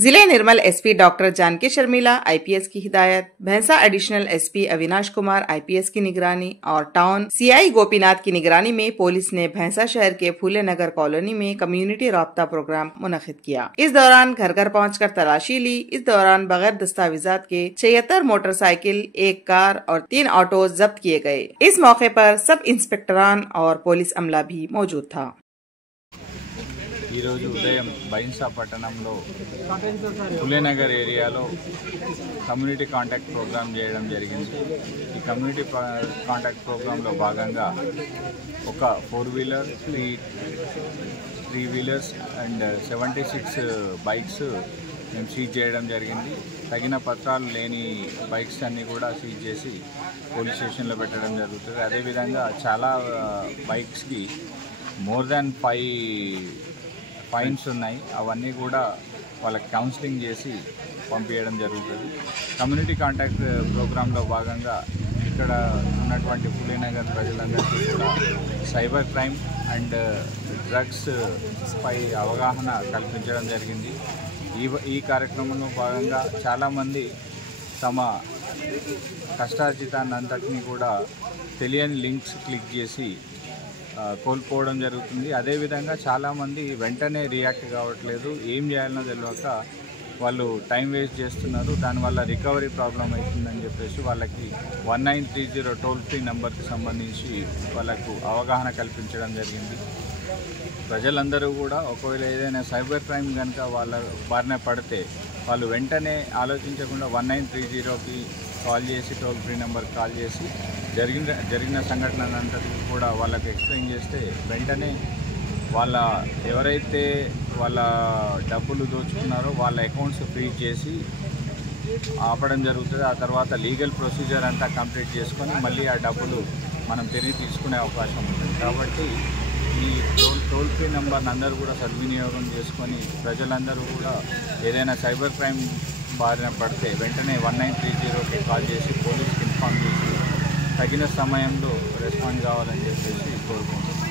जिले Nirmal SP doctor Janaki Sharmila IPS की हिदायत, Bhainsa additional SP Avinash Kumar IPS की निगरानी और टाउन सीआई गोपीनाथ की निगरानी में पुलिस ने भैंसा शहर के फूले नगर कॉलोनी में कम्युनिटी राब्ता प्रोग्राम मुनक्किद किया। इस दौरान घर घर पहुंचकर तलाशी ली। इस दौरान बगैर दस्तावेजात के 76 मोटरसाइकिल, 1 कार और 3 ऑटो जब्त किए गए। इस मौके पर सब इंस्पेक्टरान और पुलिस अमला भी मौजूद था। उदయం బైన్సా పట్టణంలో ఫులేనగర్ ఏరియాలో కమ్యూనిటీ కాంటాక్ట్ ప్రోగ్రామ్ చేయడం జరిగింది। ఈ కమ్యూనిటీ కాంటాక్ట్ ప్రోగ్రాంలో భాగంగా ఒక 4 వీలర్, 3 వీలర్స్ అండ్ 76 బైక్స్ మేము సీజ్ చేయడం జరిగింది। తగిన పత్రాలు లేని బైక్స్ అన్నీ కూడా సీజ్ చేసి పోలీస్ స్టేషన్లో పెట్టడం జరుగుతుంది। అదేవిధంగా చాలా బైక్స్కి మోర్ దాన్ 5 ఫైన్స్ ఉన్నాయి। అవన్నీ కూడా వాళ్ళకి కౌన్సిలింగ్ చేసి పంపించడం జరుగుతుంది। కమ్యూనిటీ కాంటాక్ట్ ప్రోగ్రాంలో భాగంగా ఇక్కడ ఉన్నటువంటి ఫులేనగర్ ప్రజలందరికీ కూడా సైబర్ క్రైమ్ అండ్ డ్రగ్స్ పై అవగాహన కల్పించడం జరిగింది। ఈ కార్యక్రమంలో భాగంగా చాలామంది తమ కష్టార్జితాన్ని అంతటినీ కూడా తెలియని లింక్స్ క్లిక్ చేసి కోల్పోవడం జరుగుతుంది। అదేవిధంగా చాలామంది వెంటనే రియాక్ట్ కావట్లేదు, ఏం చేయాలనో తెలియక వాళ్ళు టైం వేస్ట్ చేస్తున్నారు। దానివల్ల రికవరీ ప్రాబ్లం అవుతుందని చెప్పేసి వాళ్ళకి 1930 టోల్ ఫ్రీ నెంబర్కి సంబంధించి వాళ్ళకు అవగాహన కల్పించడం జరిగింది। ప్రజలందరూ కూడా ఒకవేళ ఏదైనా సైబర్ క్రైమ్ కనుక వాళ్ళ బారిన పడితే వాళ్ళు వెంటనే ఆలోచించకుండా 1930కి కాల్ చేసి టోల్ ఫ్రీ నెంబర్కి కాల్ చేసి జరిగిన సంఘటనలంతటికీ కూడా వాళ్ళకి ఎక్స్ప్లెయిన్ చేస్తే వెంటనే ఎవరైతే వాళ్ళ డబ్బులు దోచుకున్నారో వాళ్ళ అకౌంట్స్ ఫ్రీజ్ చేసి ఆపడం జరుగుతుంది। ఆ తర్వాత లీగల్ ప్రొసీజర్ అంతా కంప్లీట్ చేసుకొని మళ్ళీ ఆ డబ్బులు మనం తిరిగి తీసుకునే అవకాశం ఉంటుంది। కాబట్టి ఈ టోల్ ఫ్రీ నెంబర్ని అందరూ కూడా సద్వినియోగం చేసుకొని ప్రజలందరూ కూడా ఏదైనా సైబర్ క్రైమ్ బారిన పడితే వెంటనే 1930కి కాల్ చేసి పోలీస్కి ఇన్ఫార్మ్ చేసి తగిన సమయంలో రెస్పాండ్ కావాలని చెప్పేసి కోరుకుంటున్నాను।